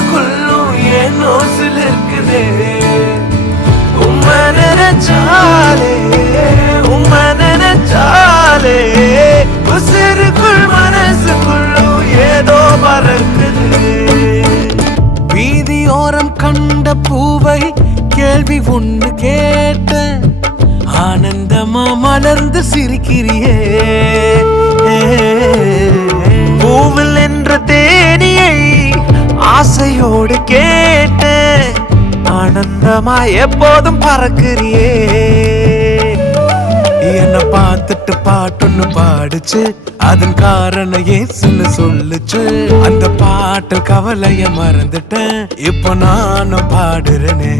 மனசுக்குள்ளும் ஏனோ சிலிர்க்குதே. உம்மை நினைச்சாலே உம்மை நினைச்சாலே உசிருக்குள் மனசுக்குள்ளும் ஏதோ பறக்குது. வீதியோரம் கண்ட பூவை கேள்வி ஒண்ணு கேட்ட ஆனந்தமா மலர்ந்து சிரிக்கிறியே. பூவில் என்ற தேனியை ஆசையோடு கேட்ட ஆனந்தமா எப்போதும் பறக்கிறியே. என்ன பார்த்துட்டு பாட்டொன்னு பாடுச்சு, அதன் காரணம் ஏசுன்னு சொல்லுச்சு. அந்த பாட்டு கவலைய மறந்துட்டேன், இப்போ நானும் பாடுறேனே.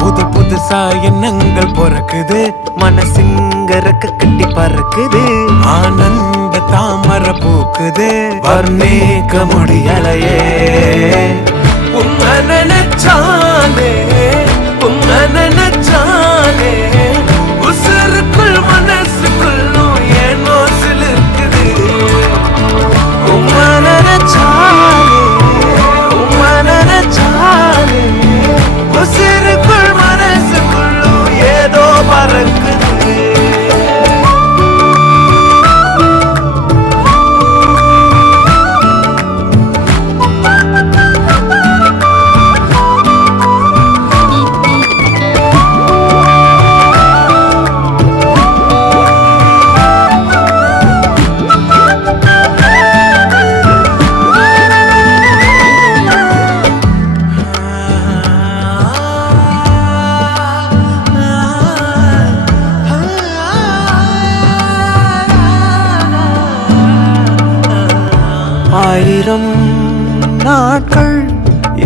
புது புதுசா எண்ணங்கள் பிறக்குது, மனசுங்க ரெக்க கட்டி பறக்குது. ஆனந்த தாமரை பூக்குது, வர்ணிக்க முடியலையே. உம்மை நினைச்சாலே உம்மை நினைச்சாலே உசுருக்குள் மனசுக்குள்ளும் ஏனோ சிலிர்க்குது. உம்மை நினைச்சாலே உம்மை நினைச்சாலே உசுருக்குள் மனசுக்குள்ளும் ஏதோ பறக்குது. ஆயிரம் நாட்கள்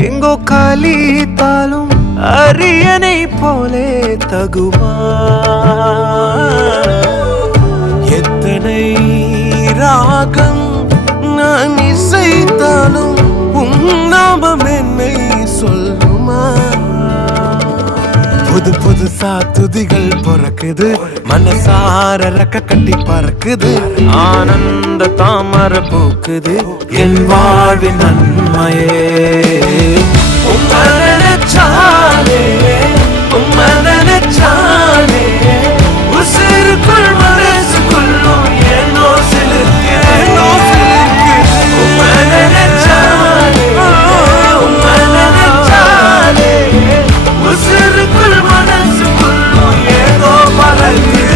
எங்கோ கழித்தாலும் அரியணை போலே தகுமா. எத்தனை ராகம் நான் இசைத்தாலும் நாமம் என்னை சொல்லுமா. புது புதுசா துதிகள் பிறக்குது, மனசார ரெக்க கட்டி பறக்குது. ஆனந்த தாமரை பூக்குது, என் வாழ்வின் நன்மையே. உம்மை நினைச்சாலே உம்மை நினைச்சாலே உசிருக்குள் மனசுக்குள்ளும் ஏனோ சிலிர்க்குது. உம்மை நினைச்சாலே உம்மை நினைச்சாலே உசிருக்குள் மனசுக்குள்ளும் ஏதோ பறக்குது.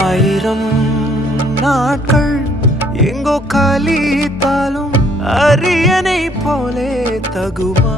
ஆயிரம் நாட்கள் எங்கோ கழித்தாலும் அரியணை போலே தகுமா.